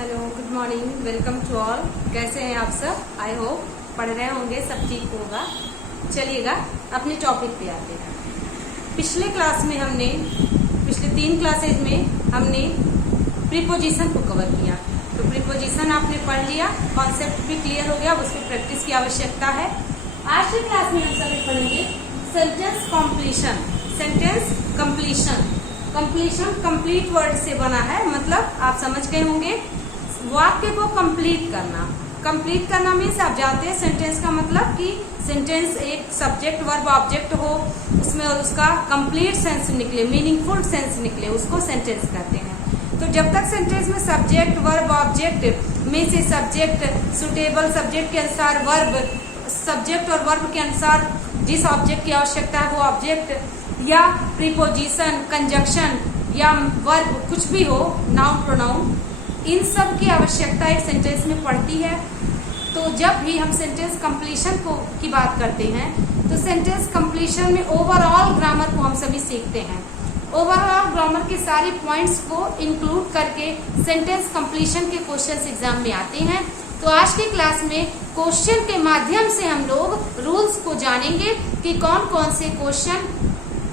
Hello, good morning, welcome to all. कैसे हैं आप सब? आई होप पढ़ रहे होंगे, सब ठीक होगा। चलिएगा अपने टॉपिक पे आते हैं। पिछले क्लास में पिछले 3 क्लासेज में हमने प्रीपोजिशन को कवर किया। तो प्रीपोजिशन आपने पढ़ लिया, कॉन्सेप्ट भी क्लियर हो गया, उस पर प्रैक्टिस की आवश्यकता है। आज की क्लास में हम सभी पढ़ेंगे sentence completion. Sentence completion, completion complete word से बना है, मतलब आप समझ गए होंगे वाक्य को कंप्लीट करना। कंप्लीट करना मीन्स आप जानते हैं सेंटेंस का मतलब कि सेंटेंस एक सब्जेक्ट वर्ब ऑब्जेक्ट हो, उसमें और उसका कंप्लीट सेंस निकले, मीनिंगफुल सेंस निकले, उसको सेंटेंस कहते हैं। तो जब तक सेंटेंस में सब्जेक्ट वर्ब ऑब्जेक्ट में से सब्जेक्ट सुटेबल सब्जेक्ट के अनुसार वर्ब, सब्जेक्ट और वर्ब के अनुसार जिस ऑब्जेक्ट की आवश्यकता है वो ऑब्जेक्ट, या प्रीपोजिशन, कंजक्शन या वर्ब कुछ भी हो, नाउन प्रोनाउन, इन सब की आवश्यकता एक सेंटेंस में पड़ती है। तो जब भी हम सेंटेंस कंप्लीशन की बात करते हैं तो सेंटेंस कंप्लीशन में ओवरऑल ग्रामर को हम सभी सीखते हैं। ओवरऑल ग्रामर के सारे पॉइंट्स को इंक्लूड करके सेंटेंस कंप्लीशन के क्वेश्चंस एग्जाम में आते हैं। तो आज की क्लास में क्वेश्चन के माध्यम से हम लोग रूल्स को जानेंगे कि कौन कौन से क्वेश्चन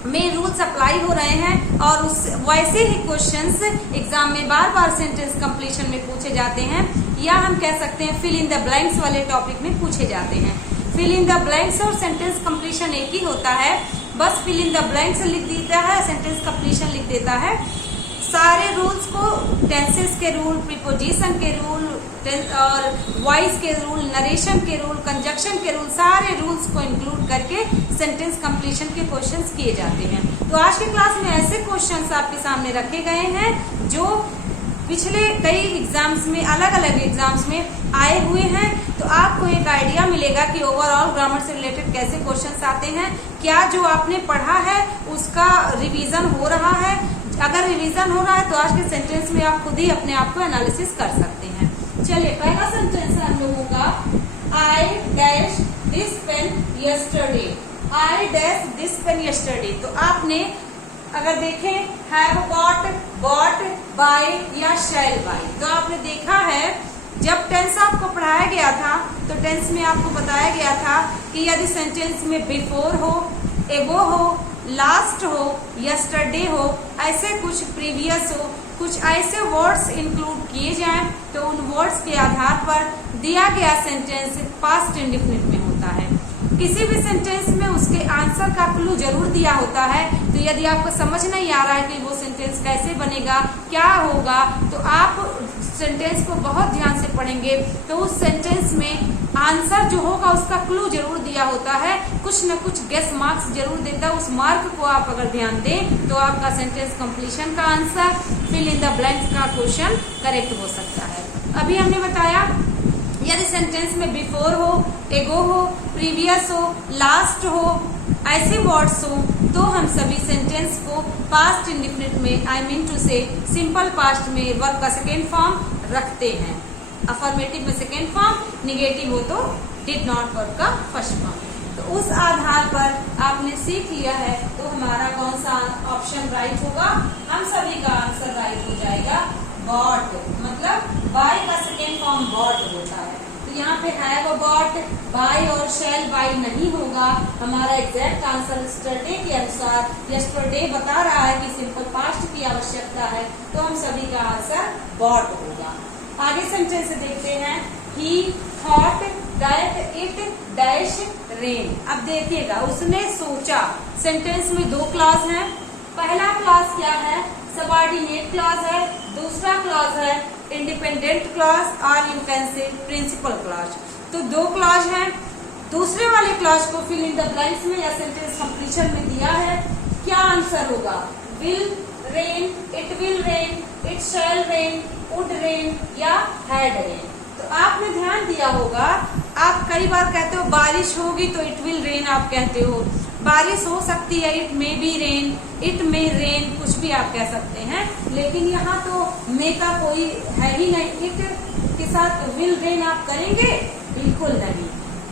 में रूल्स अप्लाई हो रहे हैं, और उस वैसे ही क्वेश्चंस एग्जाम में बार बार सेंटेंस कंप्लीशन में पूछे जाते हैं, या हम कह सकते हैं फिल इन द ब्लैंक्स वाले टॉपिक में पूछे जाते हैं। फिल इन द ब्लैंक्स और सेंटेंस कंप्लीशन एक ही होता है, बस फिल इन द ब्लैंक्स लिख देता है, सेंटेंस कंप्लीशन लिख देता है। सारे रूल्स को, टेंसेस के रूल, प्रीपोजिशन के रूल और वॉइस के रूल, नरेशन के रूल, कंजक्शन के रूल, सारे रूल्स को इंक्लूड करके सेंटेंस कंप्लीशन के क्वेश्चंस किए जाते हैं। तो आज की क्लास में ऐसे क्वेश्चंस आपके सामने रखे गए हैं जो पिछले कई एग्जाम्स में, अलग अलग एग्जाम्स में आए हुए हैं। तो आपको एक आइडिया मिलेगा कि ओवरऑल ग्रामर से रिलेटेड कैसे क्वेश्चंस आते हैं, क्या जो आपने पढ़ा है उसका रिवीजन हो रहा है। अगर रिवीजन हो रहा है तो आज के सेंटेंस में आप खुद ही अपने आप को एनालिसिस कर सकते हैं। चलिए, पहला सेंटेंस है हम लोगों का, I dash this pen yesterday. I dash this pen yesterday. तो आपने अगर देखें हैव गॉट, गॉट, बाय या शैल बाय, तो आपने देखा है जब टेंस आपको पढ़ाया गया था तो टेंस में आपको बताया गया था कि यदि सेंटेंस में बिफोर हो, एगो हो, लास्ट हो, यस्टरडे हो, ऐसे कुछ प्रीवियस हो, कुछ ऐसे वर्ड्स इंक्लूड किए जाएं तो उन वर्ड्स के आधार पर दिया गया सेंटेंस पास्ट इंडेफिनिट में होता है। किसी भी सेंटेंस में उसके आंसर का क्लू जरूर दिया होता है। तो यदि आपको समझ नहीं आ रहा है कि वो सेंटेंस कैसे बनेगा, क्या होगा, तो आप सेंटेंस को बहुत ध्यान से पढ़ेंगे तो उस सेंटेंस में आंसर जो होगा उसका क्लू जरूर दिया होता है, कुछ न कुछ गेस मार्क्स जरूर देता है। उस मार्क को आप अगर ध्यान दें तो आपका सेंटेंस कंप्लीशन का answer, fill in the blanks का क्वेश्चन करेक्ट हो सकता है। अभी हमने बताया यदि सेंटेंस में बिफोर हो, एगो हो, प्रीवियस हो, लास्ट हो, ऐसे वर्ड्स हो तो हम सभी सेंटेंस को पास्ट इंडेफिनिट में, आई मीन टू से सिंपल पास्ट में वर्ब का सेकेंड फॉर्म रखते हैं। अफर्मेटिव में सेकेंड फॉर्म, निगेटिव हो तो डिड नॉट वर्ब का फर्स्ट फॉर्म। तो उस आधार पर आपने सीख लिया है तो हमारा कौन सा ऑप्शन राइट होगा? हम सभी का आंसर राइट हो जाएगा बॉट, मतलब बाय का सेकेंड फॉर्म बॉट होता है। तो यहाँ पे हैव बॉट, बाय और शैल बाय नहीं होगा। हमारा एग्जैक्ट आंसर यस्टरडे के अनुसार, यस्टरडे बता रहा है कि सिंपल पास्ट की आवश्यकता है, तो हम सभी का आंसर बॉट होगा। आगे सेंटेंस देखते हैं, ही thought that it dash rain. अब देखिएगा, उसने सोचा। सेंटेंस में 2 क्लॉज हैं। पहला क्लॉज क्या है? सबऑर्डिनेट क्लॉज है। दूसरा क्लॉज है इंडिपेंडेंट क्लॉज, और you can say principal clause. तो 2 क्लॉज हैं। दूसरे वाले क्लॉज को फिल इन द ब्लैंक्स में या सेंटेंस कंप्लीशन में दिया है। क्या आंसर होगा? Will rain, it will rain, it shall rain, would rain या हैड रेन। तो आपने ध्यान दिया होगा, आप कई बार कहते हो बारिश होगी तो इट विल रेन, आप कहते हो बारिश हो सकती है, it may be rain, it may rain, कुछ भी आप कह सकते हैं। लेकिन यहाँ तो मे का कोई है ही नहीं। इट के साथ विल रेन आप करेंगे? बिल्कुल नहीं।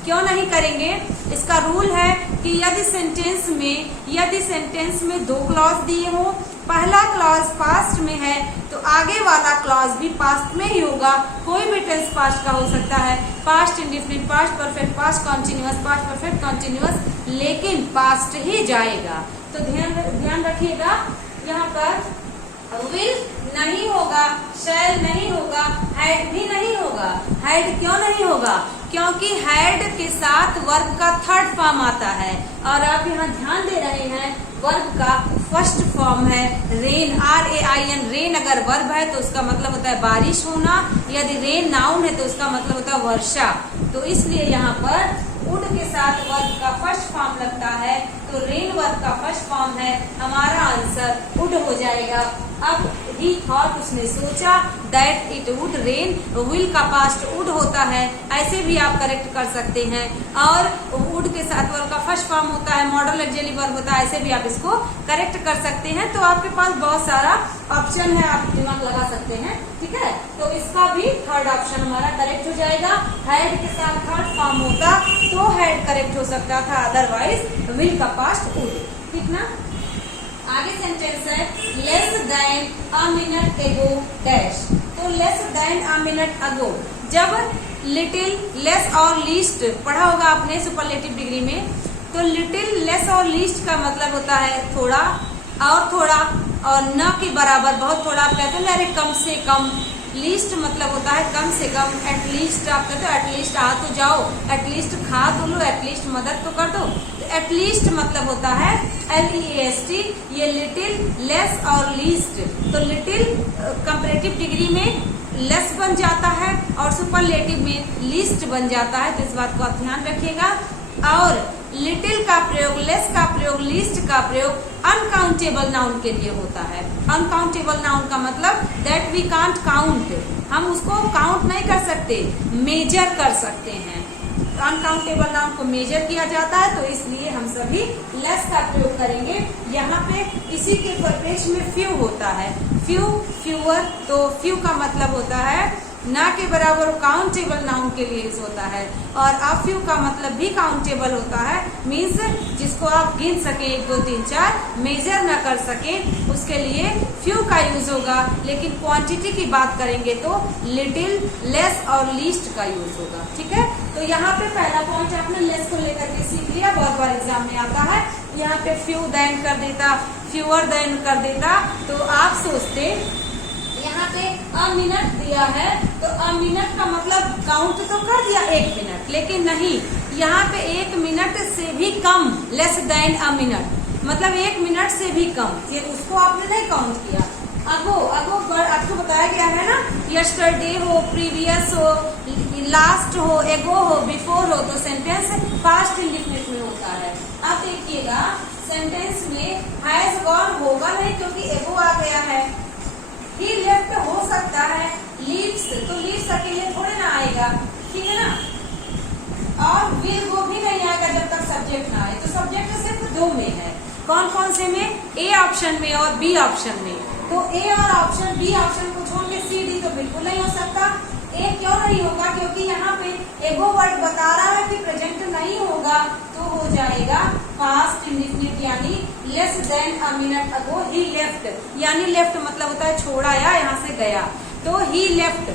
क्यों नहीं करेंगे? इसका रूल है कि यदि सेंटेंस में दो क्लॉज दिए हो, पहला क्लॉज पास्ट में है तो आगे वाला क्लॉज भी पास्ट में ही होगा। कोई भी टेंस पास्ट का हो सकता है, past indefinite, past perfect, past continuous, past perfect continuous, लेकिन पास्ट ही जाएगा। तो ध्यान रखिएगा, यहाँ पर विल नहीं होगा, शैल नहीं होगा, हैड भी नहीं होगा। हैड क्यों नहीं होगा? क्योंकि हैड के साथ वर्ब का थर्ड फॉर्म आता है, और आप यहाँ ध्यान दे रहे हैं वर्ब का फर्स्ट फॉर्म है रेन, RAIN। रेन अगर वर्ब है तो उसका मतलब होता है बारिश होना, यदि रेन नाउन है तो उसका मतलब होता है वर्षा। तो इसलिए यहाँ पर वुड के साथ वर्ब का फर्स्ट फॉर्म लगता है, तो रेन वर्ब का फर्स्ट फॉर्म है, हमारा आंसर वुड हो जाएगा। अब ही थॉट, उसने सोचा, that it would rain, will का पास्ट वुड होता है, ऐसे भी आप करेक्ट कर सकते हैं। और वुड के साथ वर्ब का फर्स्ट फॉर्म होता है, मॉडल ऑक्सिलरी वर्ब होता है, ऐसे भी आप इसको करेक्ट कर सकते हैं। तो आपके पास बहुत सारा ऑप्शन है, आप दिमाग लगा सकते हैं, ठीक है। तो इसका भी थर्ड ऑप्शन हमारा करेक्ट हो जाएगा। हैड के साथ थर्ड फॉर्म होता तो हैड करेक्ट हो सकता था, अदरवाइज विल का पास्ट वुड, ठीक ना। आगे सेंटेंस है लेस देन अ मिनट एगो डैश। तो लेस देन अ मिनट अगो, जब लिटिल, लेस और लीस्ट पढ़ा होगा आपने सुपरलेटिव डिग्री में, तो लिटिल, लेस और लीस्ट का मतलब होता है थोड़ा और न के बराबर, बहुत थोड़ा। आप कहते हैं अरे कम से कम। लीस्ट मतलब होता है कम से कम, एटलीस्ट आप कहते हो एटलीस्ट आ तो जाओ, एटलीस्ट खा तो लो, एटलीस्ट मदद तो कर दो। तो एटलीस्ट मतलब होता है LEAST। ये लिटिल, लेस और लीस्ट। तो लिटिल कंपैरेटिव डिग्री में लेस बन जाता है और सुपरलेटिव में लीस्ट बन जाता है, तो इस बात को आप ध्यान रखिएगा। और लिटिल का प्रयोग, लेस का प्रयोग, लीस्ट का प्रयोग अनकाउंटेबल नाउन के लिए होता है। अनकाउंटेबल नाउन का मतलब दैट वी कांट काउंट, हम उसको काउंट नहीं कर सकते, मेजर कर सकते हैं। अनकाउंटेबल नाउन को मेजर किया जाता है, तो इसलिए हम सभी लेस का प्रयोग करेंगे। यहाँ पे इसी के परिपेक्ष में फ्यू होता है, फ्यू, फ्यूअर। तो फ्यू का मतलब होता है ना के बराबर, काउंटेबल नाउन के लिए यूज होता है। और अ फ्यू का मतलब भी काउंटेबल होता है, मीन्स जिसको आप गिन सके 1 2 3 4, मेजर ना कर सके, उसके लिए फ्यू का यूज होगा। लेकिन क्वांटिटी की बात करेंगे तो लिटिल, लेस और लीस्ट का यूज होगा, ठीक है। तो यहाँ पे पहला पॉइंट आपने लेस को लेकर के सीख लिया, बहुत बार एग्जाम में आता है। यहाँ पे फ्यू देन कर देता, फ्यूअर देन कर देता, तो आप सोचते यहाँ पे अ मिनट दिया है, तो अ मिनट का मतलब काउंट तो कर दिया 1 मिनट, लेकिन नहीं, यहाँ पे 1 मिनट से भी कम, लेस देन अ मिनट मतलब 1 मिनट से भी कम, ये उसको आपने नहीं काउंट किया। अगो आपको बताया गया है ना, यस्टरडे हो, प्रीवियस हो, लास्ट हो, एगो हो, बिफोर हो, तो सेंटेंस पास्ट इंडेफिनिट में होता है। अब देखिएगा सेंटेंस में हैज गॉन होगा नहीं, क्योंकि एगो आ गया है। ही लेफ्ट हो सकता है, लीव्स, तो लीव्स अकेले थोड़े ना आएगा, ठीक है ना। और विल गो भी नहीं आएगा जब तक सब्जेक्ट ना आए, तो सब्जेक्ट सिर्फ 2 में है। कौन कौन से में? ए ऑप्शन में और बी ऑप्शन में। तो ए और ऑप्शन, बी ऑप्शन को छोड़ के सी डी तो बिल्कुल नहीं हो सकता। ए क्यों नहीं होगा? क्योंकि यहाँ पे एगो वर्ड बता रहा है कि प्रेजेंट नहीं होगा, तो हो जाएगा पास्ट इंडेफिनिट, यानी less than a minute ago he left, यानी लेफ्ट मतलब होता है छोड़ा या यहाँ से गया। तो he left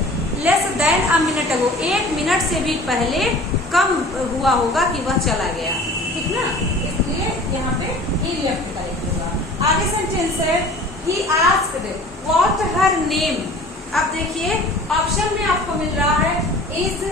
less than a minute ago, 1 minute से भी पहले कम हुआ होगा कि वह चला गया, ठीक ना। इसलिए यहाँ पे ही लेफ्ट करेक्ट होगा। आगे सेंटेंस है he asked what her name. अब देखिए ऑप्शन में आपको मिल रहा है इज,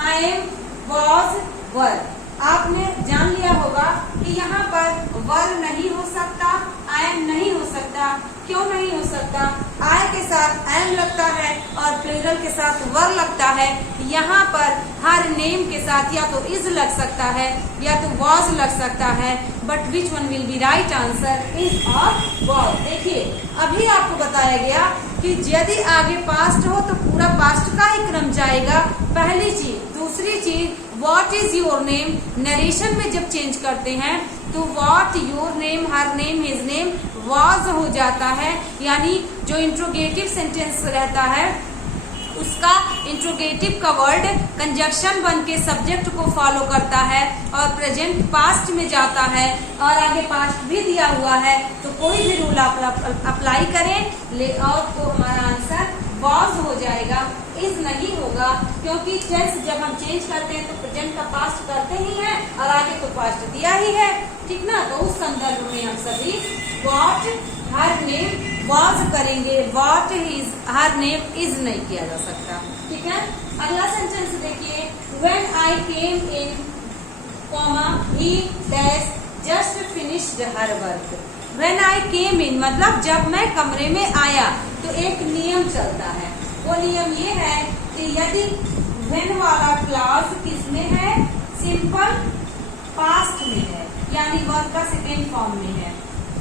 आई एम, वॉज, वर। आपने जान लिया होगा कि यहाँ पर वर नहीं हो सकता, आई एम नहीं हो सकता। क्यों नहीं हो सकता? आई के साथ एम लगता है और प्लूरल के साथ वर लगता है। यहाँ पर हर नेम के साथ या तो इज लग सकता है या तो वॉज लग सकता है, but which one will be right answer, is और वॉज। देखिए अभी आपको बताया गया कि यदि आगे पास्ट हो तो पूरा पास्ट का ही क्रम जाएगा, पहली चीज। दूसरी चीज, what is your name, narration में जब चेंज करते हैं तो what, your name, her name, his name, was हो जाता है। यानी जो इंट्रोगेटिव सेंटेंस रहता है उसका इंट्रोगेटिव का वर्ड कंजक्शन बन के सब्जेक्ट को फॉलो करता है और प्रेजेंट पास्ट में जाता है और आगे पास्ट भी दिया हुआ है, तो कोई भी रूल आप अप्लाई करें और तो हमारा आंसर वॉज हो जाएगा, इज नहीं होगा, क्योंकि टेंस जब हम चेंज करते हैं तो प्रेजेंट का पास्ट करते ही हैं और आगे तो पास्ट दिया ही है, ठीक ना। तो उस संदर्भ में हम सभी व्हाट हर नेम वॉज करेंगे, what his her name is नहीं किया जा सकता, ठीक है। अगला सेंटेंस देखिए, when I came in comma he dash just finished her work. When I came in मतलब जब मैं कमरे में आया, तो एक नियम चलता है, वो नियम ये है कि यदि व्हेन वाला क्लॉज किसमें है, सिंपल पास्ट में है, यानी वर्ब का सेकेंड फॉर्म में है,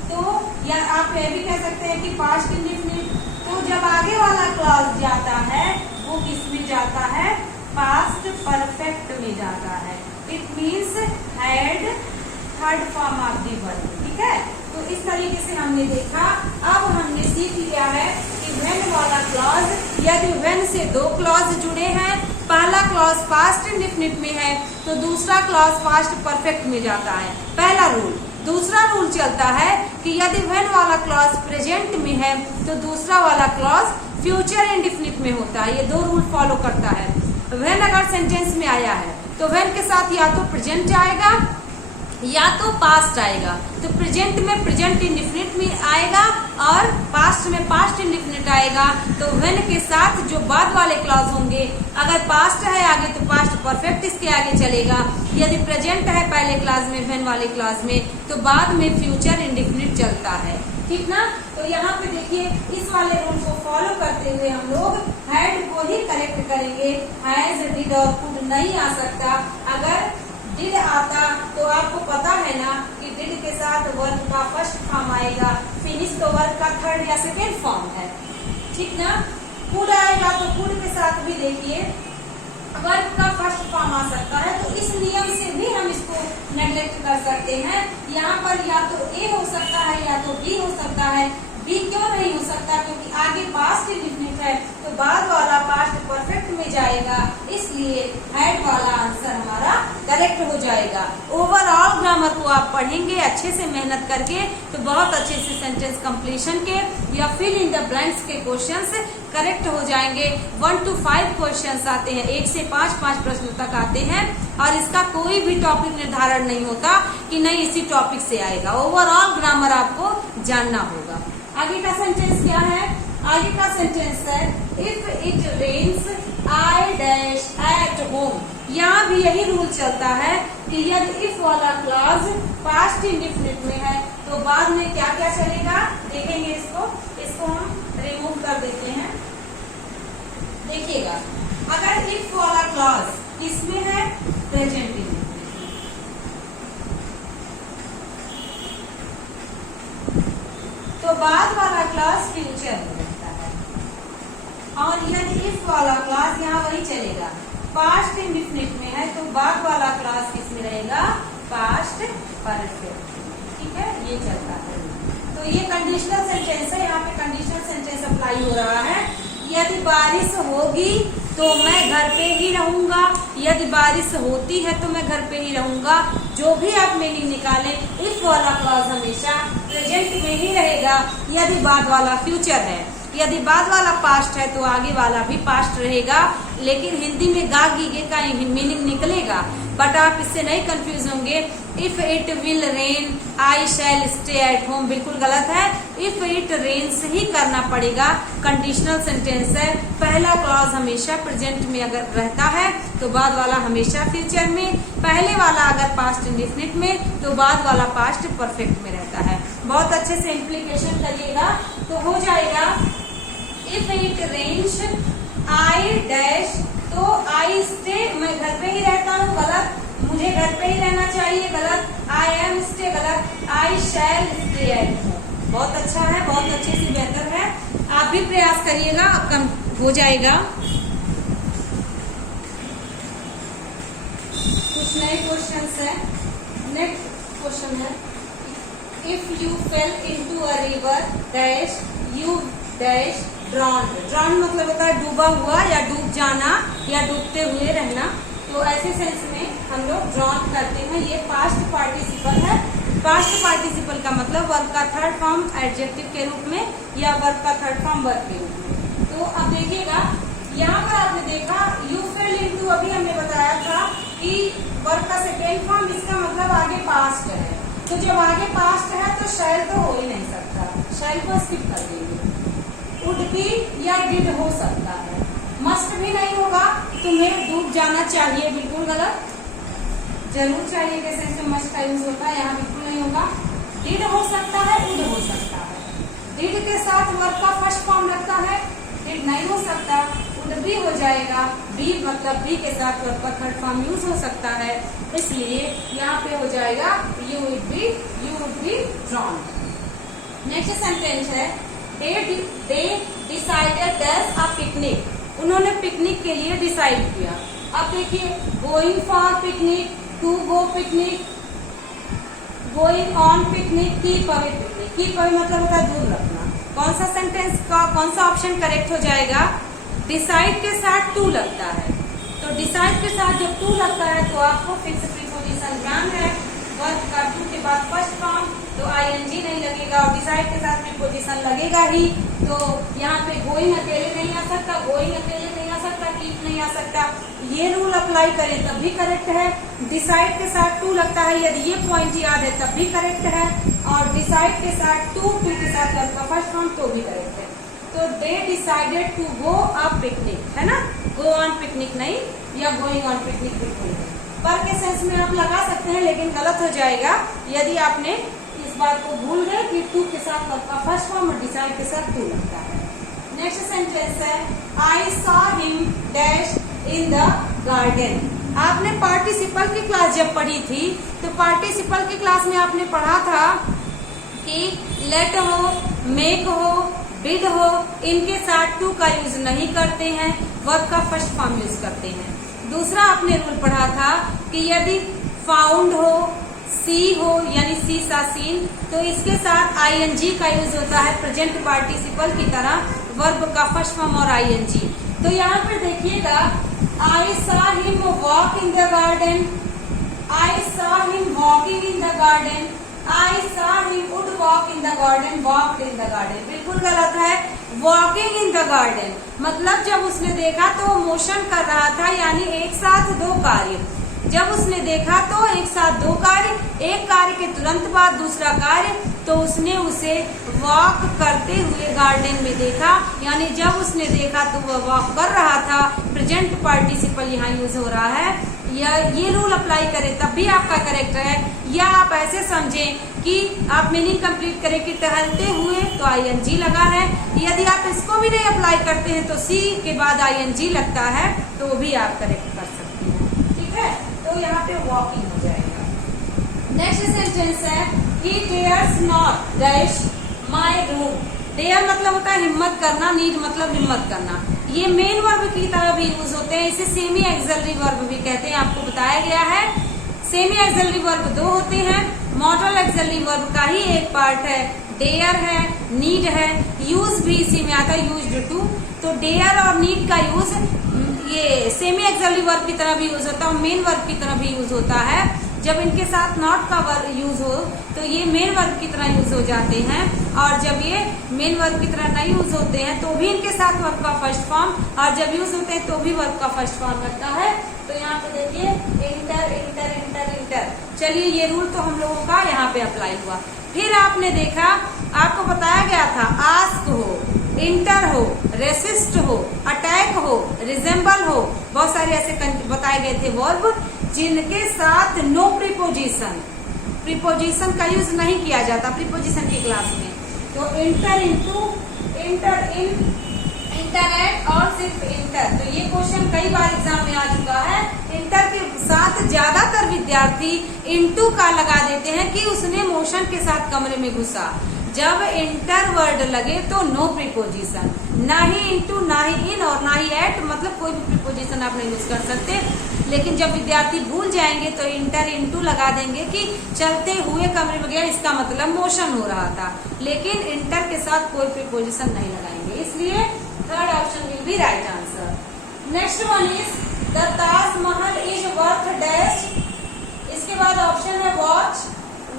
तो या आप ये भी कह सकते हैं कि पास्ट इंडेफिनिट। तो जब आगे वाला क्लॉज जाता है वो किसमें जाता है, पास्ट परफेक्ट में जाता है। It means had third form of the verb, ठीक है। तो इस तरीके से हमने देखा। अब हमने सीख लिया है कि व्हेन वाला क्लॉज, यदि व्हेन से दो क्लॉज जुड़े हैं, पहला क्लॉज पास्ट इंडेफिनिट में है तो दूसरा क्लॉज पास्ट परफेक्ट में जाता है, पहला रूल। दूसरा रूल चलता है कि यदि व्हेन वाला क्लॉज प्रेजेंट में है तो दूसरा वाला क्लॉज फ्यूचर इंडेफिनिट में होता है। ये दो रूल फॉलो करता है। व्हेन अगर सेंटेंस में आया है तो व्हेन के साथ या तो प्रेजेंट आएगा या तो पास्ट आएगा। तो प्रेजेंट में प्रेजेंट इंडेफिनिट में आएगा और पास्ट में पास्ट इंडेफिनिट आएगा। तो व्हेन के साथ जो बाद वाले क्लॉज होंगे, अगर पास्ट है आगे तो पास्ट परफेक्ट इसके आगे चलेगा, यदि प्रेजेंट है पहले क्लॉज में व्हेन वाले क्लॉज में तो बाद में फ्यूचर इंडेफिनिट चलता है, ठीक ना। तो यहाँ पे देखिए इस वाले रूल को फॉलो करते हुए हम लोग हैड को ही करेक्ट करेंगे, हैज डिड और कुड नहीं आ सकता। अगर डिड आता तो आपको पता है ना कि डिड के साथ वर्ब का फर्स्ट फॉर्म आएगा, फिनिश तो वर्ब का थर्ड या सेकेंड फॉर्म है, ठीक ना। कुड आएगा तो कुड के साथ भी देखिए वर्ब का फर्स्ट फॉर्म आ सकता है, तो इस नियम से भी हम इसको नेग्लेक्ट कर सकते हैं। यहाँ पर या तो ए हो सकता है या तो बी हो सकता है। बी क्यों नहीं हो सकता, क्योंकि आगे पास्ट इंडेफिनिट है तो बाद वाला पास्ट परफेक्ट में जाएगा, इसलिए हैड वाला आंसर हमारा करेक्ट हो जाएगा। ओवरऑल ग्रामर को आप पढ़ेंगे अच्छे से मेहनत करके तो बहुत अच्छे से सेंटेंस कंप्लीशन के या फिल इन द ब्लैंक्स के क्वेश्चंस करेक्ट हो जाएंगे। 1 to 5 क्वेश्चंस आते हैं, 1 से 5 प्रश्नों तक आते हैं और इसका कोई भी टॉपिक निर्धारण नहीं होता कि नहीं इसी टॉपिक से आएगा। ओवरऑल ग्रामर आपको जानना होगा। आगे का सेंटेंस क्या है, आगे का सेंटेंस है if it rains I dash at home. यहाँ भी यही रूल चलता है कि यदि इफ वाला क्लॉज पास्ट इंडेफिनिट में है तो बाद में क्या क्या चलेगा देखेंगे। इसको हम रिमूव कर देते हैं। देखिएगा अगर इफ वाला क्लॉज किसमें है, प्रेजेंट इंडेफिनिट, तो बाद वाला क्लॉज फ्यूचर में रहता है। और यदि इफ वाला क्लॉज यहाँ वही चलेगा, पास्ट इंडेफिनिट में है तो बाद वाला क्लॉज किसमें रहेगा, पास्ट परफेक्ट, ठीक है, ये चलता है। तो ये कंडीशनल सेंटेंस है, यहाँ पे कंडीशनल सेंटेंस अप्लाई हो रहा है। यदि बारिश होगी तो मैं घर पे ही रहूंगा, यदि बारिश होती है तो मैं घर पे ही रहूंगा। जो भी आप मीनिंग निकालें, इफ वाला क्लॉज हमेशा प्रेजेंट में ही रहेगा यदि बाद वाला फ्यूचर है। यदि बाद वाला पास्ट है तो आगे वाला भी पास्ट रहेगा, लेकिन हिंदी में गा गीगे का मीनिंग निकलेगा। बट आप इससे नहीं कंफ्यूज होंगे। If it will rain I shell stay at home बिल्कुल गलत है, इफ इट रेन्स ही करना पड़ेगा। कंडीशनल सेंटेंस है, पहला क्लॉज हमेशा प्रेजेंट में अगर रहता है तो बाद वाला हमेशा फ्यूचर में, पहले वाला अगर पास्ट इंडेफिनिट में तो बाद वाला पास्ट परफेक्ट में रहता है। बहुत अच्छे से इम्प्लीकेशन करिएगा तो हो जाएगा if it rains I dash तो आई स्टे, मैं घर पे ही रहता हूँ, गलत, मुझे घर पे ही रहना चाहिए, गलत, आई एम स्टे, गलत, आई शैल स्टे एट होम। बहुत अच्छा है, बहुत अच्छे से बेहतर है, आप भी प्रयास करिएगा, कम हो जाएगा। कुछ नए क्वेश्चंस है। नेक्स्ट क्वेश्चन है if you fail into a river dash you dash ड्रॉन्ड। ड्रॉन्ड मतलब होता है डूबा हुआ या डूब जाना या डूबते हुए रहना। तो ऐसे सेंस में हम लोग ड्रॉन करते हैं। ये पास्ट पार्टिसिपल है। पास्ट पार्टिसिपल का मतलब वर्ब का थर्ड फॉर्म एडजेक्टिव के रूप में या वर्ब का थर्ड फॉर्म वर्ब के रूप में। तो अब देखिएगा यहाँ पर आपने देखा यू फेल इनटू, अभी हमने बताया था कि वर्ब का सेकेंड फॉर्म इसका मतलब आगे पास्ट है। तो जब आगे पास्ट है तो शैल तो हो ही नहीं सकता, शैल को स्किप कर देंगे। वुड बी या डिड हो सकता है। मस्ट भी नहीं होगा, तुम्हें डूब जाना चाहिए, बिल्कुल गलत। जरूर चाहिए के सेंस में मस्ट का यूज होता है, यहाँ बिल्कुल नहीं होगा। डिड हो सकता है, वुड हो सकता है। डिड के साथ वर्ब का फर्स्ट फॉर्म लगता है, डिड नहीं हो सकता। वुड भी हो जाएगा, बी मतलब बी के साथ वर्ब का थर्ड फॉर्म यूज हो सकता है, इसलिए यहाँ पे हो जाएगा you would be drawn. Next sentence है they decided that a picnic. उन्होंने पिकनिक के लिए डिसाइड किया। अब देखिए going for picnic, to go picnic, going on picnic, keep away picnic. Keep away मतलब होता है दूर रखना। कौन सा सेंटेंस का कौन सा ऑप्शन करेक्ट हो जाएगा? डिसाइड के साथ टू लगता है। तो डिसाइड के साथ जब टू लगता है तो आपको फिक्स प्रीपोजिशन ध्यान है। वर्ब का टू के बाद फर्स्ट फॉर्म तो आईएनजी नहीं लगेगा और डिसाइड के साथ प्रीपोजिशन लगेगा ही। तो यहाँ पे गोइंग अकेले नहीं आ सकता, गोइंग अकेले नहीं आ सकता, कीप नहीं आ सकता। ये रूल अप्लाई करें तब भी करेक्ट है। डिसाइड के साथ टू लगता है, यदि ये पॉइंट याद है तब भी करेक्ट है। और डिसाइड के साथ टू के साथ वर्ब का फर्स्ट फॉर्म तो भी करेक्ट है। तो they decided to go a picnic, है ना, गो ऑन पिकनिक नहीं, या गोइंग ऑन पिकनिक बिल्कुल नहीं। पर के सेंस में आप लगा सकते हैं लेकिन गलत हो जाएगा यदि आपने इस बात को भूल गए कि टू के साथ वर्ब का फर्स्ट फॉर्म और डिसाइड के साथ टू लगता है। नेक्स्ट सेंटेंस है I saw him dash in the garden. आपने पार्टिसिपल की क्लास जब पढ़ी थी तो पार्टिसिपल की क्लास में आपने पढ़ा था कि लेट हो, मेक हो, डिड हो, इनके साथ टू का यूज नहीं करते हैं, वर्ब का फर्स्ट फॉर्म यूज करते हैं। दूसरा आपने रूल पढ़ा था कि यदि फाउंड हो, सी हो यानी सी सा सीन, तो इसके साथ आईएनजी का यूज होता है प्रेजेंट पार्टिसिपल की तरह, वर्ब का फर्स्ट फॉर्म और आईएनजी। तो यहाँ पर देखिएगा I saw him walk in the garden, I saw him walking in the garden, I saw him would walk in the garden, walked in the garden. बिल्कुल गलत है। वॉकिंग इन द गार्डन मतलब जब उसने देखा तो वो मोशन कर रहा था, यानी एक साथ दो कार्य। जब उसने देखा तो एक साथ दो कार्य, एक कार्य के तुरंत बाद दूसरा कार्य, तो उसने उसे वॉक करते हुए गार्डन में देखा, यानी जब उसने देखा तो वह वॉक कर रहा था। प्रेजेंट पार्टिसिपल यहाँ यूज हो रहा है। या ये रूल अप्लाई करें तब भी आपका करेक्ट है, या आप ऐसे समझें कि आप मीनिंग कंप्लीट करें कि टहलते हुए तो आईएनजी लगा है। यदि आप इसको भी नहीं अप्लाई करते हैं तो सी के बाद आईएनजी लगता है तो भी आप करेक्ट कर सकते हैं। ठीक है, तो यहाँ पे वॉकिंग हो जाएगा। नेक्स्ट सेंटेंस है he dares not dash my room. Dare मतलब होता है हिम्मत करना, नीड मतलब हिम्मत करना। ये मेन वर्ब की तरह भी यूज होते हैं, इसे सेमी एक्सिलरी वर्ब भी कहते हैं, आपको बताया गया है। सेमी एक्सिलरी वर्ब दो होते हैं, मॉडल एक्सिलरी वर्ब का ही एक पार्ट है, डेयर है, नीड है। यूज भी इसी में आता है, यूज्ड टू। तो डेयर और नीड का यूज ये सेमी एक्सिलरी वर्ब की तरह भी यूज होता है, मेन वर्ब की तरह भी यूज होता है। जब इनके साथ नॉट का वर्ब यूज हो तो ये मेन वर्ब की तरह यूज हो जाते हैं, और जब ये मेन वर्ब की तरह नहीं यूज होते हैं तो भी इनके साथ वर्ब का फर्स्ट फॉर्म, और जब यूज होते हैं तो भी वर्ब का फर्स्ट फॉर्म लगता है। तो यहाँ पे देखिए इंटर इंटर इंटर इंटर। चलिए ये रूल तो हम लोगों का यहाँ पे अप्लाई हुआ। फिर आपने देखा, आपको बताया गया था आस्क हो, इंटर हो, रेसिस्ट हो, अटैक हो, रिजेंबल हो, बहुत सारे ऐसे बताए गए थे वर्ब जिनके साथ नो प्रीपोजिशन, प्रीपोजिशन का यूज नहीं किया जाता प्रीपोजिशन की क्लास में। तो इंटर इनटू, इंटर इन, इंटर एट और सिर्फ इंटर। तो ये क्वेश्चन कई बार एग्जाम में आ चुका है। इंटर के साथ ज्यादातर विद्यार्थी इनटू का लगा देते हैं कि उसने मोशन के साथ कमरे में घुसा। जब इंटर वर्ड लगे तो नो प्रीपोजिशन, ना ही इनटू, ना ही इन और ना ही एट, मतलब कोई भी प्रीपोजिशन आप नहीं यूज कर सकते। लेकिन जब विद्यार्थी भूल जाएंगे तो इंटर इनटू लगा देंगे कि चलते हुए कमरे में गया, इसका मतलब मोशन हो रहा था। लेकिन इंटर के साथ कोई प्रीपोजिशन नहीं लगाएंगे, इस इसलिए third option will be right answer. Next one is the Taj Mahal is worth dash. इसके बाद ऑप्शन है वॉच,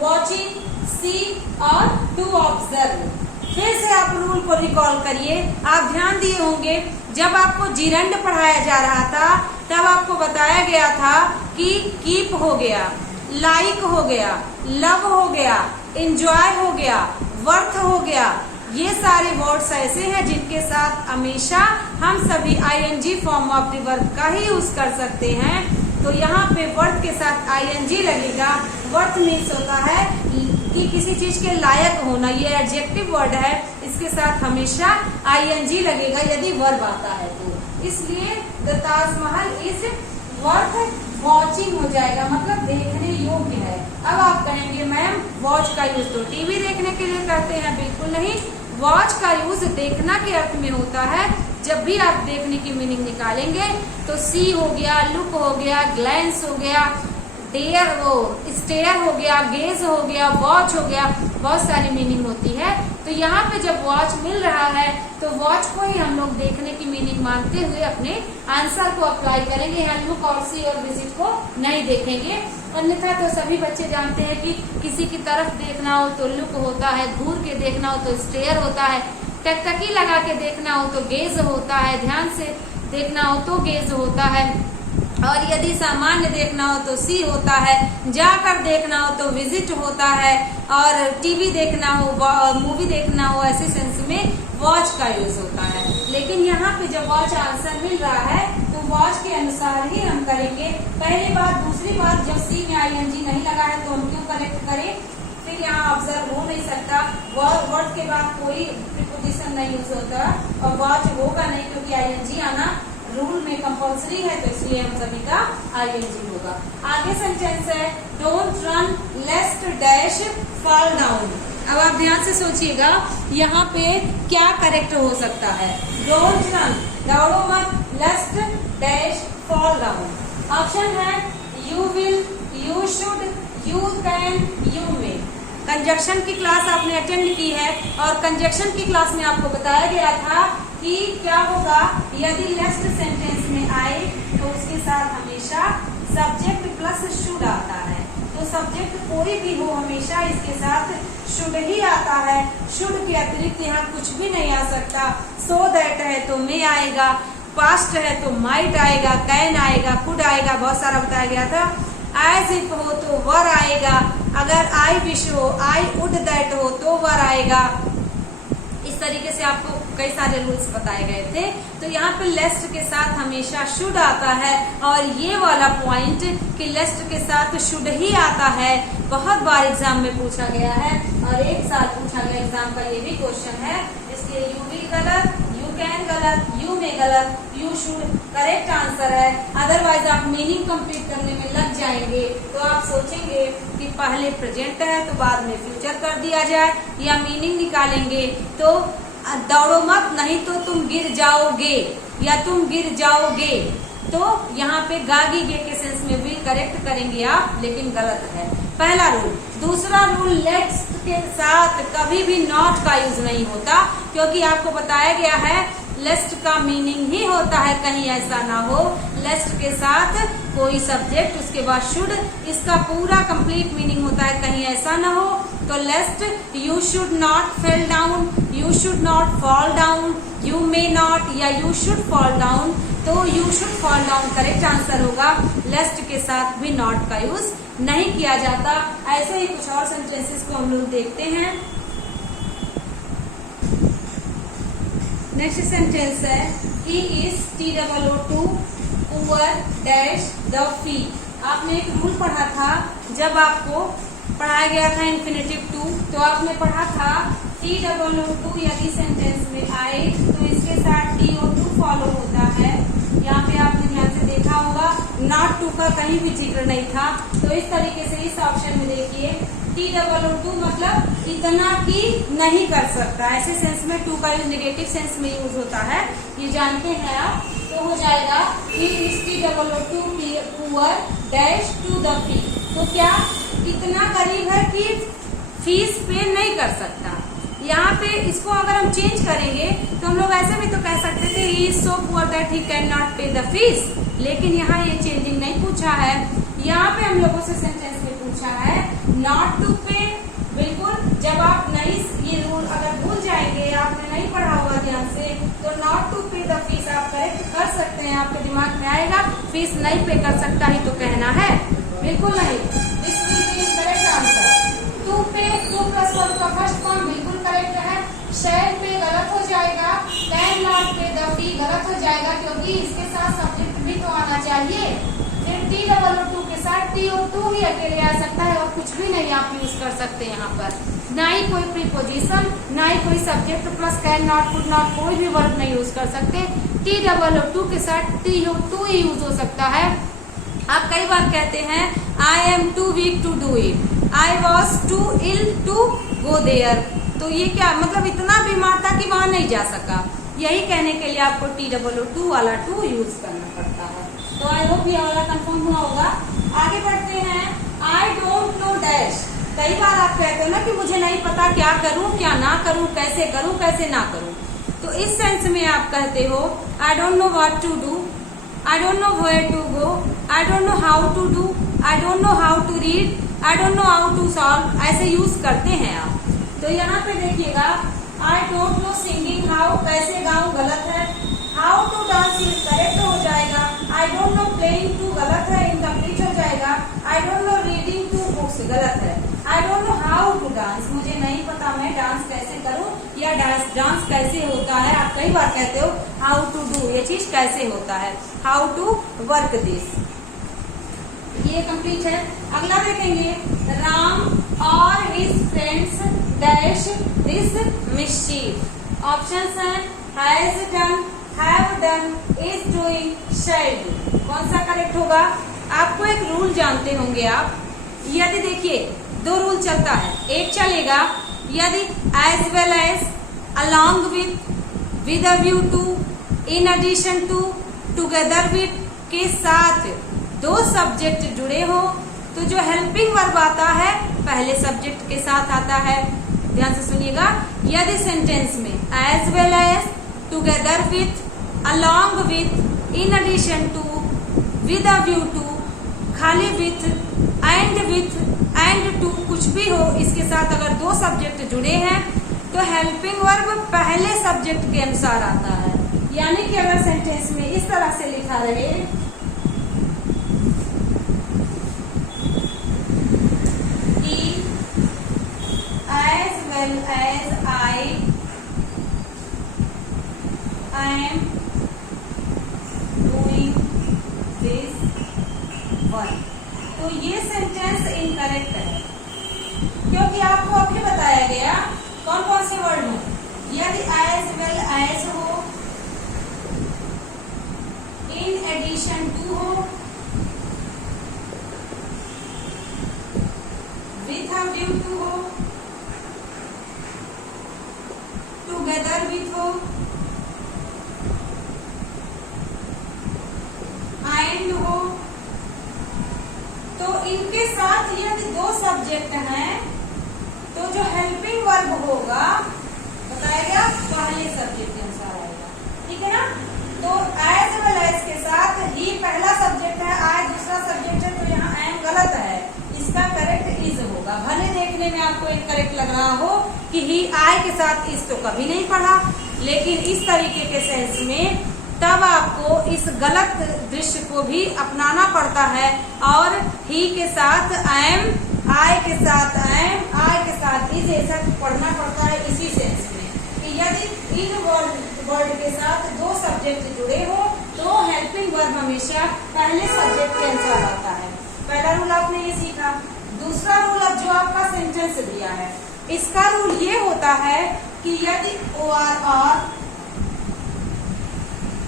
वॉचिंग, सी और टू ऑब्जर्व। फिर से आप रूल को रिकॉल करिए। आप ध्यान दिए होंगे जब आपको जिरंड पढ़ाया जा रहा था तब आपको बताया गया था कि कीप हो गया, लाइक हो गया, लव हो गया, एंजॉय हो गया, वर्थ हो गया। ये सारे वर्ड्स ऐसे हैं जिनके साथ हमेशा हम सभी ING form of the verb का ही यूज कर सकते हैं। तो यहाँ पे वर्थ के साथ आईएनजी लगेगा। वर्थ मीन्स होता है कि किसी चीज के लायक होना, ये एडजेक्टिव वर्ड है, इसके साथ हमेशा आईएनजी लगेगा यदि वर्ब आता है तो। इसलिए the Taj Mahal is worth watching हो जाएगा, मतलब देखने योग्य है। अब आप कहेंगे मैम वॉच का यूज तो टीवी देखने के लिए करते हैं, बिल्कुल नहीं। वॉच का यूज देखना के अर्थ में होता है। जब भी आप देखने की मीनिंग निकालेंगे तो सी हो गया, लुक हो गया, ग्लैंस हो गया, स्टेयर हो गया, गेज हो गया, वॉच हो गया, बहुत सारी मीनिंग होती है। तो यहाँ पे जब वॉच मिल रहा है तो वॉच को ही हम लोग देखने की मीनिंग मानते हुए अपने आंसर को अप्लाई करेंगे। यहाँ लुक और सी और विजिट को नहीं देखेंगे। अन्यथा तो सभी बच्चे जानते हैं कि किसी की तरफ देखना हो तो लुक होता है, घूर के देखना हो तो स्टेयर होता है, टकटकी लगा के देखना हो तो गेज होता है, ध्यान से देखना हो तो गेज होता है, और यदि सामान्य देखना हो तो सी होता है, जाकर देखना हो तो विजिट होता है, और टीवी देखना हो, मूवी देखना हो, ऐसे सेंस में वॉच का यूज होता है। लेकिन यहाँ पे जब वॉच आंसर मिल रहा है तो वॉच के अनुसार ही हम करेंगे। पहली बात। दूसरी बात, जब सी में आईएनजी नहीं लगा है तो हम क्यों करेक्ट करें? फिर यहाँ ऑब्जर्व हो नहीं सकता, वर्ड के बाद कोई प्रीपोजिशन नहीं यूज होता और वॉच होगा नहीं क्योंकि आईएनजी आना रूल में कंपल्सरी है, तो इसलिए हम सभी का आईएनजी होगा। आगे सेंटेंस है don't run lest dash fall down. अब आप ध्यान से सोचिएगा यहाँ पे क्या करेक्ट हो सकता है। डोंट रन, दौड़ो मत, लेस्ट डैश फॉल डाउन। ऑप्शन है you will, you should, you can, you may. Conjunction की क्लास आपने अटेंड की है और कंजक्शन की क्लास में आपको बताया गया था कि क्या होगा यदि लेस्ट सेंटेंस में आए तो उसके साथ हमेशा सब्जेक्ट प्लस शुड आता है। तो सब्जेक्ट कोई भी हो हमेशा इसके साथ शुड ही आता है। शुड के अतिरिक्त यहाँ कुछ भी नहीं आ सकता। सो दैट है तो मे आएगा, पास्ट है तो माइट आएगा, कैन आएगा, कुड आएगा, बहुत सारा बताया गया था। एज इफ हो तो वर आएगा, अगर आई विश हो, आई वुड दैट हो तो वर आएगा। इस तरीके से आपको कई सारे रूल्स बताए गए थे। तो यहाँ पे लेस्ट के साथ हमेशा शुड आता है, और ये वाला पॉइंट कि लेस्ट के साथ शुड ही आता है बहुत बार एग्जाम में पूछा गया है, और एक साल पूछा गया एग्जाम का ये भी क्वेश्चन है। इसलिए यू विल गलत, यू कैन गलत, यू में गलत, यू शुड करेक्ट आंसर है। अदरवाइज आप मीनिंग कंप्लीट करने में लग जाएंगे तो आप सोचेंगे कि पहले प्रेजेंट है तो बाद में फ्यूचर कर दिया जाए, या मीनिंग निकालेंगे तो दौड़ो मत नहीं तो तुम गिर जाओगे, या तुम गिर जाओगे। तो यहाँ पे गागी गे के सेंस में भी करेक्ट करेंगे आप, लेकिन गलत है। पहला रूल। दूसरा रूल, लेट्स के साथ कभी भी नॉट का यूज नहीं होता, क्योंकि आपको बताया गया है लेस्ट का मीनिंग ही होता है, कहीं ऐसा ना हो लेस्ट के साथ कोई सब्जेक्ट उसके बाद शुड, इसका पूरा कंप्लीट मीनिंग होता है, कहीं ऐसा ना हो। तो lest, you should not fail down, you should not fall down, you may not या यू शुड फॉल डाउन। तो you should fall down correct answer होगा। लेस्ट के साथ भी नॉट का यूज नहीं किया जाता। ऐसे ही कुछ और सेंटेंसेस को हम लोग देखते हैं। नेक्स्ट सेंटेंस है he is TOO2 poor dash the fee. आपने एक रूल पढ़ा था जब आपको पढ़ाया गया था इन्फिनेटिव टू, तो आपने पढ़ा था TOO2 यदि सेंटेंस में आए तो इसके साथ TO2 फॉलो होता है। यहाँ पे आपने ध्यान से देखा होगा नॉट टू का कहीं भी जिक्र नहीं था। तो इस तरीके से इस ऑप्शन में देखिए TOO2 मतलब इतना की नहीं कर सकता, ऐसे सेंस में टू का यूज नेगेटिव सेंस में यूज होता है, ये जानते हैं आप। तो हो जाएगा TOO2 poor dash to the fee. तो क्या इतना करीब है कि फीस पे नहीं कर सकता, यहाँ पे इसको अगर हम चेंज करेंगे तो हम लोग ऐसे भी तो कह सकते थे he is so poor that he can not pay the fees, लेकिन यहाँ ये चेंजिंग नहीं पूछा है। यहाँ पे हम लोगों से सेंटेंस में पूछा है नॉट टू पे। बिल्कुल, जब आप नहीं ये रूल अगर भूल जाएंगे, आपने नहीं पढ़ा होगा ध्यान से, तो नॉट टू पे द फीस आप करेक्ट कर सकते हैं, आपके दिमाग में आएगा। फीस नहीं पे कर सकता ही तो कहना है, बिल्कुल नहीं। This will be correct answer. To pay, to plus one का फर्स्ट फॉर्म बिल्कुल करेक्ट है। शैल पे गलत हो जाएगा, can not pay the fee गलत हो जाएगा, क्योंकि इसके साथ सब्जेक्ट भी तो आना चाहिए। फिर TOO के साथ TO2 ही अकेले आ सकता है और कुछ भी नहीं आप यूज कर सकते यहाँ पर। ना ही कोई प्रीपोजिशन, ना ही कोई subject plus can not, could not, कोई भी वर्ब नहीं यूज कर सकते। TOO के साथ TO2 ही यूज हो सकता है। आप कई बार कहते हैं I am too weak to do it, I was too ill to go there. तो ये क्या मतलब, इतना बीमार था कि वहां नहीं जा सका। यही कहने के लिए आपको TOO वाला टू यूज करना पड़ता है। तो आई होप ये वाला कंफर्म हुआ होगा। आगे बढ़ते हैं। आई डोंट नो डैश। कई बार आप कहते हो ना कि मुझे नहीं पता क्या करूं क्या ना करूं, कैसे ना करूं। तो इस सेंस में आप कहते हो I don't know what to do, I don't know where to go, I don't know how to do, I don't know how to read, I don't know how to solve, ऐसे use करते हैं आप। तो यहाँ पे देखिएगा I don't know singing how, कैसे गाऊं गलत है। हाउ टू डांस करेक्ट हो जाएगा। I don't know playing to गलत है, इनकम्प्लीट हो जाएगा। I don't know reading to books गलत है। I don't know how to dance, मुझे नहीं पता मैं डांस कैसे करूं या डांस कैसे होता है। आप कई बार कहते हो हाउ टू डू, ये चीज कैसे होता है। हाउ टू वर्क दिस, ये कंप्लीट है। अगला देखेंगे राम और his friends dash this mischief. Options हैं has done, have done, is doing, shall do. कौन सा करेक्ट होगा? आपको एक रूल जानते होंगे आप। यदि देखिए दो रूल चलता है, एक चलेगा यदि as well as, along with a view to, in addition to, together with के साथ दो सब्जेक्ट जुड़े हो तो जो हेल्पिंग वर्ब आता है पहले सब्जेक्ट के साथ आता है। ध्यान से सुनिएगा। यदि सेंटेंस में as well as, together with, along with, in addition to, with a view to, खाली विथ, एंड टू कुछ भी हो, इसके साथ अगर दो सब्जेक्ट जुड़े हैं तो हेल्पिंग वर्ब पहले सब्जेक्ट के अनुसार आता है। यानी कि अगर सेंटेंस में इस तरह से लिखा रहे as well as I am doing this one, तो ये सेंटेंस इनकरेक्ट है, क्योंकि आपको अभी बताया गया कौन कौन से वर्ड हो। यदि as well as हो, in addition to हो, with a view to हो, टुगेदर विथ हो, एंड हो, तो इनके साथ यदि दो सब्जेक्ट हैं तो जो हेल्पिंग वर्ब होगा बताया गया पहले सब्जेक्ट के अनुसार आएगा। ठीक है ना। तो एज वेल एज के साथ ही पहला सब्जेक्ट है, आई दूसरा सब्जेक्ट है, तो यहाँ एम गलत है, इसका करेक्ट इज होगा। भले देखने में आपको एक करेक्ट लग रहा हो कि ही आई के साथ इस तो कभी नहीं पढ़ा, लेकिन इस तरीके के सेंस में तब आपको इस गलत दृश्य को भी अपनाना पड़ता है और ही के साथ एम, आई के साथ एम, आई के साथ इज ऐसा पढ़ना पड़ता है इसी सेंस में कि यदि इन वर्ड के साथ दो सब्जेक्ट जुड़े हो तो हेल्पिंग वर्ब हमेशा पहले सब्जेक्ट के अनुसार आता है। पहला रूल आपने ये सीखा। दूसरा रूल अब जो आपका सेंटेंस दिया है, इसका रूल ये होता है कि यदि और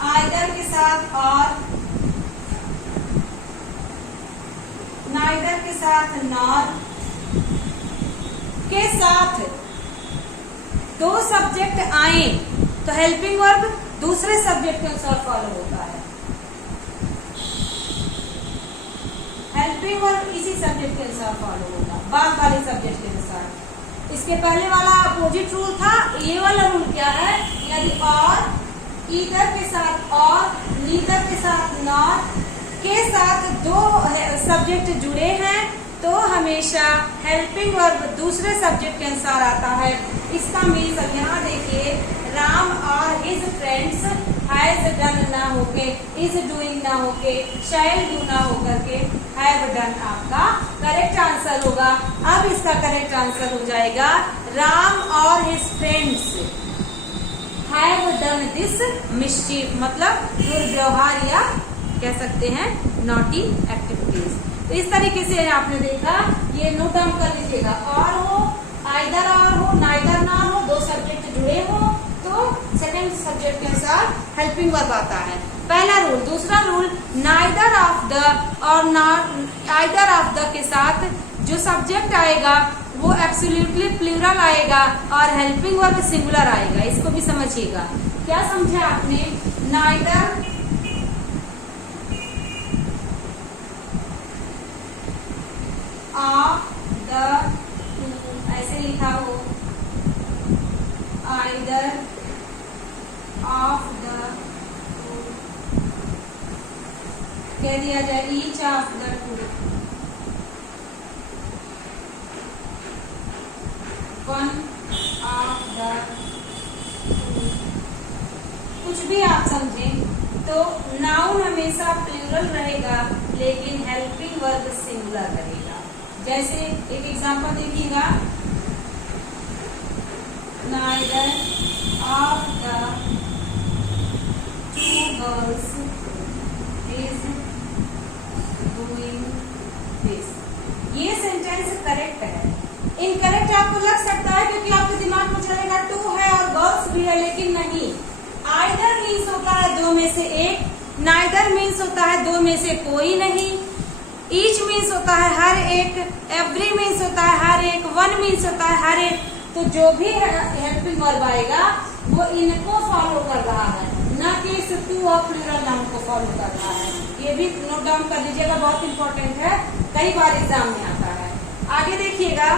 आइदर के साथ और, नाइदर के साथ नॉर के साथ दो सब्जेक्ट आए तो हेल्पिंग वर्ब दूसरे सब्जेक्ट के अनुसार फॉलो होता है। हेल्पिंग वर्ब इसी सब्जेक्ट के अनुसार फॉलो होगा, बाद वाले सब्जेक्ट के अनुसार। इसके पहले वाला अपोजिट रूल था, ये वाला रूल क्या है, यदि और, ईदर के साथ और, नीदर के साथ नॉट के साथ दो सब्जेक्ट जुड़े हैं तो हमेशा हेल्पिंग वर्ब दूसरे सब्जेक्ट के अनुसार आता है। इसका मीन्स अब यहाँ देखिए, राम और हिज फ्रेंड्स हैज डन ना होके, इज डूइंग ना होके, शैल डू ना होकर के हैव डन आपका करेक्ट आंसर होगा। अब इसका करेक्ट आंसर हो जाएगा, राम और his friends have done this mischief, मतलब दुर्व्यवहार या कह सकते हैं नॉटी एक्टिविटीज। तो इस तरीके से आपने देखा, ये नोट डाउन कर लीजिएगा, और हो, आइदर और हो, नाइदर ना हो, दो सब्जेक्ट जुड़े हो तो सेकंड सब्जेक्ट के अनुसार हेल्पिंग वर्ब आता है, पहला रूल। दूसरा रूल, नाइदर ऑफ द और आइदर ऑफ द के साथ जो सब्जेक्ट आएगा वो एब्सोल्युटली प्लूरल आएगा और हेल्पिंग वर्ब सिंगुलर आएगा। इसको भी समझिएगा। क्या समझा आपने, नाइदर ऑफ द टू ऐसे लिखा हो, आइदर ऑफ द टू कह दिया जाए, each of the two, one of the two, कुछ भी आप समझें। तो नाउन हमेशा प्लूरल रहेगा लेकिन हेल्पिंग वर्ब सिंगुलर रहेगा। जैसे एक एग्जांपल देखिएगा, neither of the two girls is doing this. ये सेंटेंस करेक्ट है। इनकरेक्ट आपको लग सकता है क्योंकि आपके दिमाग में चलेगा टू है और गर्ल्स भी है, लेकिन नहीं। आइदर मीन्स होता है दो में से एक, नाइदर मीन्स होता है दो में से कोई नहीं, ईच मीन्स होता है हर एक, एवरी मीन्स होता है हर एक, वन मीन्स होता है हर एक। तो जो भी हेल्पिंग वर्ब आएगा वो इनको फॉलो कर रहा है, न कि इस टू और प्लूरल नाउन को फॉलो कर रहा है। ये भी नोट डाउन कर लीजिएगा, बहुत इंपॉर्टेंट है, कई बार एग्जाम में आता है। आगे देखिएगा,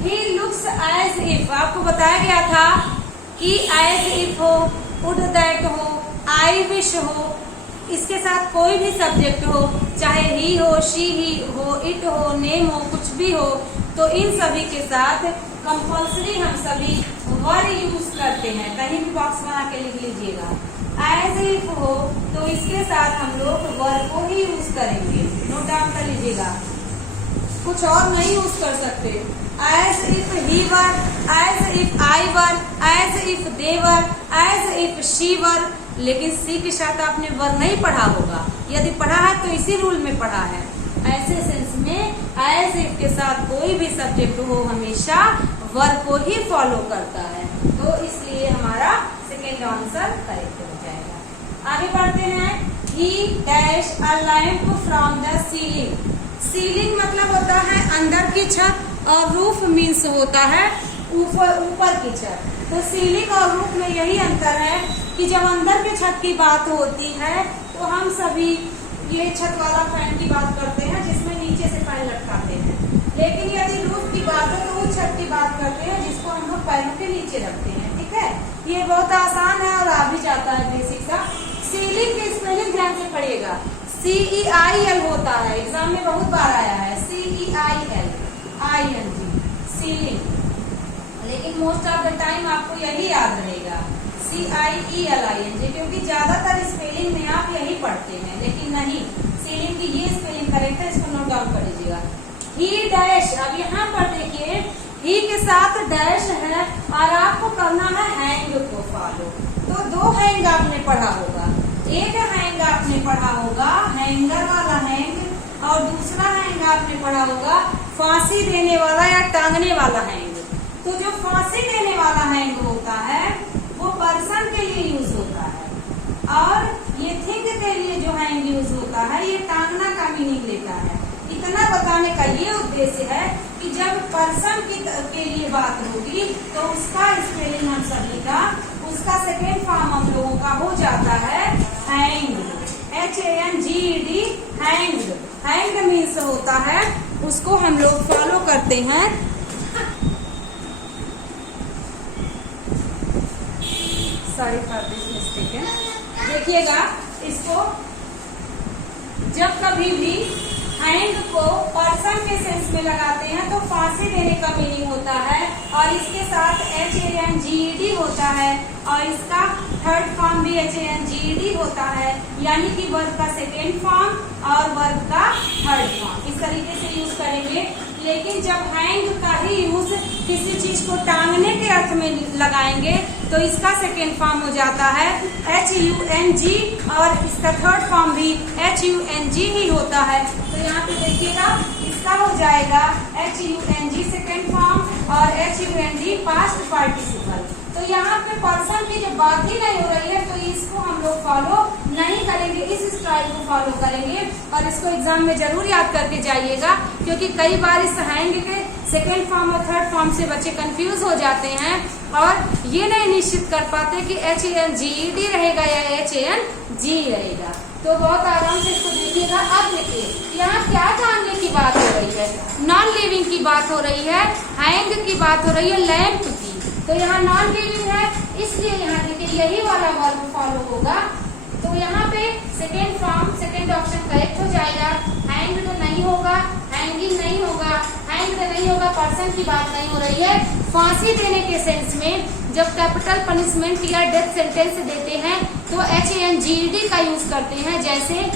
ही लुक्स एज इफ, आपको बताया गया था कि एज इफ हो, वुड दैट हो, आई विश हो, इसके साथ कोई भी सब्जेक्ट हो, चाहे ही हो, शी ही हो, इट हो, नेम हो, कुछ भी हो, तो इन सभी के साथ कंपल्सरी हम सभी वर यूज करते हैं। कहीं भी बॉक्स बना के लिख लीजिएगा। एज इफ हो तो इसके साथ हम लोग वर को ही यूज करेंगे, नोट डाउन कर लीजिएगा, कुछ और नहीं यूज कर सकते। As if he were, as if I were, as if they were, as if she were, लेकिन सी के साथ आपने वर नहीं पढ़ा होगा, यदि पढ़ा है तो इसी रूल में पढ़ा है। ऐसे सेंस में एज इफ के साथ कोई भी सब्जेक्ट हो हमेशा वर को ही फॉलो करता है, तो इसलिए हमारा सेकेंड आंसर करेक्ट हो जाएगा। आगे बढ़ते हैं, ही dash a lamp from the ceiling. Ceiling मतलब होता है अंदर की छत और रूफ मीन्स होता है ऊपर की छत। तो सीलिंग और रूफ में यही अंतर है कि जब अंदर के छत की बात होती है तो हम सभी ये छत वाला फैन की बात करते हैं जिसमें नीचे से फैन लटकाते हैं, लेकिन यदि रूफ की बात हो तो उस छत की बात करते हैं जिसको हम लोग पैरों के नीचे रखते हैं। ठीक है, ये बहुत आसान है और आ भी जाता है बेसिक सा। सीलिंग की स्पेलिंग ध्यान से पढ़िएगा, CEIL होता है, एग्जाम में बहुत बार आया है, CEIL ING सीलिंग, लेकिन मोस्ट ऑफ द टाइम आपको यही याद रहेगा CIELING, क्योंकि ज्यादातर स्पेलिंग में आप यही पढ़ते हैं, लेकिन नहीं, सीलिंग की ये स्पेलिंग करेक्ट है, इसको नोट डाउन कर लीजिएगा। ही डैश, अब यहाँ पर देखिए ही के साथ डैश है और आपको करना है हैंग को फॉलो। तो दो हैंग आपने पढ़ा होगा, एक हैंग आपने पढ़ा होगा हैंगर वाला हैंग, और दूसरा हैंग आपने पढ़ा होगा फांसी देने वाला या टांगने वाला हैंग। तो जो फांसी देने वाला हैंग होता है वो पर्सन के लिए यूज होता है, और ये थिंग के लिए जो हैंग यूज होता है ये टांगना का मीनिंग लेता है। इतना बताने का ये उद्देश्य है कि जब पर्सन के लिए बात होगी तो उसका स्पेलिंग हम सभी का, उसका सेकेंड फॉर्म हम लोगों का हो जाता है hang, HANGED hang. Hang means होता है उसको हम लोग फॉलो करते हैं सॉरी फॉर दिस मिस्टेक। देखिएगा इसको, जब कभी भी हैंग को पर्सन के सेंस में लगाते हैं तो फांसी देने का मीनिंग होता है, और इसके साथ HANGED होता है, और इसका थर्ड फॉर्म भी HANGED होता है, यानी कि वर्ब का सेकेंड फॉर्म और वर्ब का थर्ड फॉर्म इस तरीके से यूज करेंगे। लेकिन जब हैंग का ही यूज किसी चीज को टांगने के अर्थ में लगाएंगे तो इसका सेकेंड फॉर्म हो जाता है HUNG, और इसका थर्ड फॉर्म भी HUNG ही होता है। तो यहाँ पे देखिएगा इसका हो जाएगा HUNG सेकेंड फॉर्म और HUND पास्ट पार्टिसिपल। तो यहाँ पे पर्सन की जब बात ही नहीं हो रही है तो इसको हम लोग फॉलो नहीं करेंगे, इस स्टाइल को फॉलो करेंगे, और इसको एग्जाम में जरूर याद करके जाइएगा, क्योंकि कई बार इस हैंग के सेकेंड फॉर्म और थर्ड फॉर्म से बच्चे कंफ्यूज हो जाते हैं और ये नहीं निश्चित कर पाते कि HANGED रहेगा या HANG रहेगा। तो बहुत आराम से इसको देखिएगा। अब देखिए यहाँ क्या जानने की बात हो रही है, नॉन लिविंग की बात हो रही है, हैंग की बात हो रही है लैंप की। तो यहाँ नॉन लिविंग है, इसलिए यहाँ देखिए यही वाला वर्ब फॉलो होगा। तो यहाँ पे second form second option correct हो जाएगा। हैंग तो नहीं होगा, हैंगिंग नहीं होगा, हैंग नहीं होगा, पर्सन की बात नहीं हो रही है। फांसी देने के सेंस में जब कैपिटल पनिशमेंट या डेथ सेंटेंस देते हैं तो HANGED का यूज करते हैं। जैसे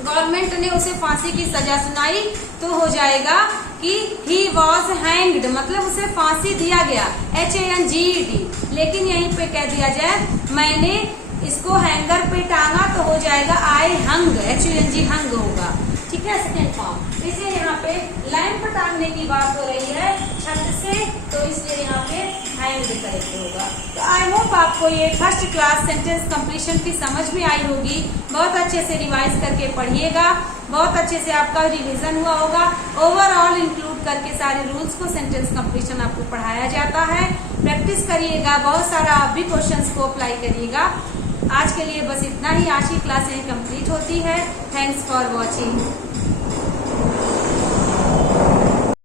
गवर्नमेंट ने उसे फांसी की सजा सुनाई तो हो जाएगा कि he was hanged, मतलब उसे फांसी दिया गया HANGED। लेकिन यहीं पे कह दिया जाए मैंने इसको हैंगर पे टांगा तो हो जाएगा I hung, HUNG hung होगा। ठीक है, सेकेंड फॉर्म। इसलिए यहाँ पे लैंप टांगने की बात हो रही है छत से, तो इसलिए यहाँ पे हैंग करेक्ट होगा। तो आई होप आपको ये फर्स्ट क्लास सेंटेंस कंप्लीशन की समझ में आई होगी। बहुत अच्छे से रिवाइज करके पढ़िएगा, बहुत अच्छे से आपका रिवीजन हुआ होगा। ओवरऑल इंक्लूड करके सारे रूल्स को सेंटेंस कंप्लीशन आपको पढ़ाया जाता है। प्रैक्टिस करिएगा, बहुत सारा आप भी क्वेश्चंस को अप्लाई करिएगा। आज के लिए बस इतना ही। आज की क्लास यहीं कंप्लीट होती है। Thanks for watching.